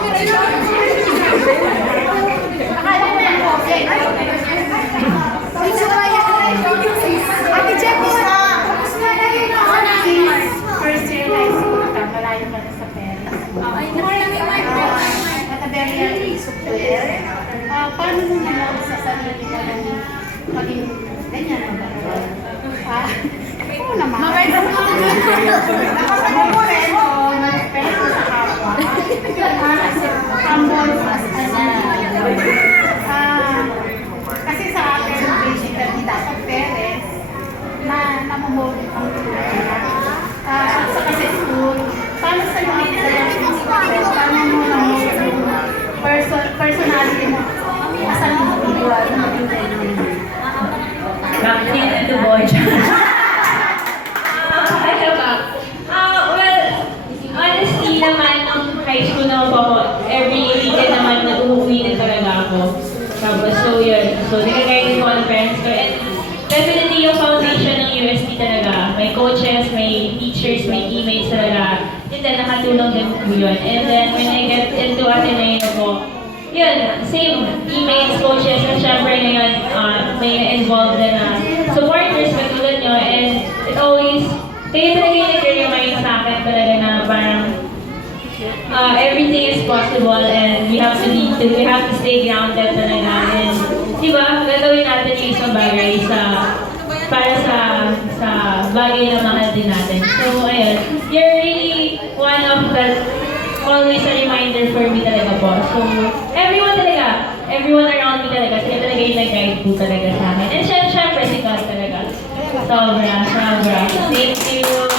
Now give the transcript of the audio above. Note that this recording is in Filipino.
Ate Jen, first year high school ka, malayo ka na sa parents. At a very young age of 12. Paano mo naman sa sarili mo nung maging ganyan na ba? Oo naman. Nakasama mo rin o nag-respeto sa kapwa. Kasi humble as kasi sa atin, basically, dapat parents na namumulong ang tulad. Sa kasi school, paano sa mga paano mo namumulong yung personality mo as an individual na maging ganyan? Bakit ito boy? Well, honestly naman, nung high school na ako, every weekend naman nag-uuwi na talaga ako. Tapos, so yun. So, nagagayad ko ang parents ko. And definitely yung foundation ng UST talaga. May coaches, may teachers, may teammates talaga. And then, nakatulong din po yun. And then, when I get into Ateneo po, yun, same teammates, coaches, at syempre ngayon, may na-involved din na supporters katulad nyo. And it always, kayo talaga yung nag-remind sa akin talaga na parang everything is possible and we have to stay grounded talaga. And di ba, gagawin natin yung isang bagay para sa bagay na mahal din natin. So ayun, you're really one of the always a reminder for me talaga po. So everyone around me talaga, sila talaga yung nag-guide po talaga sa akin. And syempre si God talaga. Sobra. Thank you.